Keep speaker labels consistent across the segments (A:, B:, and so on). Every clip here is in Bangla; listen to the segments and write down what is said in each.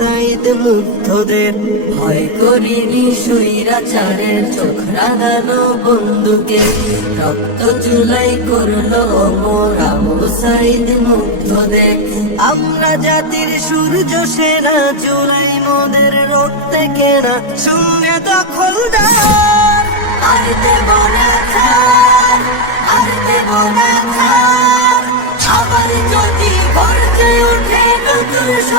A: সাইদ মুগ্ধদের।
B: ভয় করিনি সৈরাচারের চোখ রাগানো বন্দুকে রক্ত চুলাই করল মোর আবু সাইদ মুগ্ধদের।
A: আমরা জাতির সূর্য সেনা জুলাই মোদের রক্তে কেনা। শূন্য দখলদার
B: আর দেব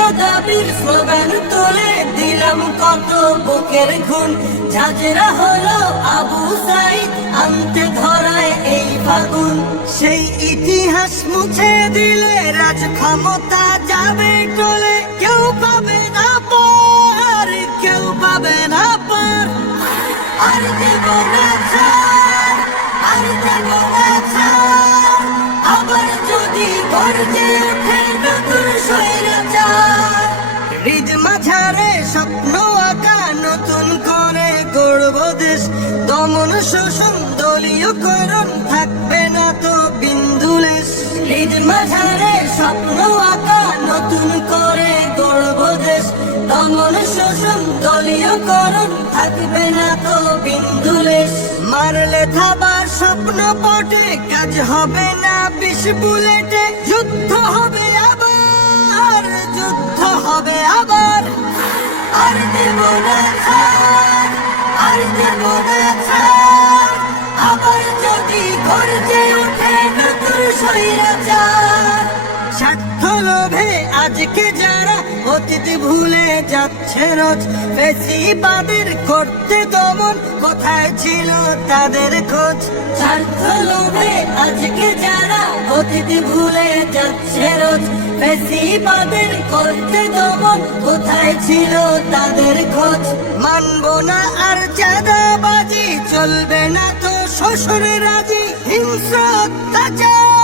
A: ন্যায্য দাবির স্লোগান দিলাম কত বুকের খুন হলো আবু সাইদ, আনতে
B: ধরায় এই ফাগুন।
A: সেই ইতিহাস মুছে দিলে রাজ ক্ষমতা যাবে টলে। কেউ পাবে না পার, কেউ পাবে না পার।
B: আর দেব না আর দেব না আবার যদি
A: দমন শোষণ দলীয় করণ থাকবে না তো বিন্দুলেশ।
B: ঈদ মাঝারে স্বপ্ন আঁকা নতুন করে গর্ব দেশ। দমন শোষণ দলীয় করণ থাকবে না তো বিন্দুলেশ।
A: মারলে থাবার স্বপ্ন পটে কাজ হবে না বিষ বুলেটে। যুদ্ধ হবে আবার, যুদ্ধ হবে আবার।
B: আর দেব না
A: লোভে আজকে যারা অতীত ভুলে যাচ্ছে রোজ বেশিবাদের করতে দমন কোথায় ছিল তাদের খোঁজ।
B: স্বার্থ লোভে আজকে যারা অতীত ভুলে যাচ্ছে রোজ। বেশিবাদের করতে দমন কোথায় ছিল তাদের খোঁজ?
A: মানব না আর চাঁদাবাজি, চলবে না তো শ্বশুর রাজি। হিংস্র অত্যাচার।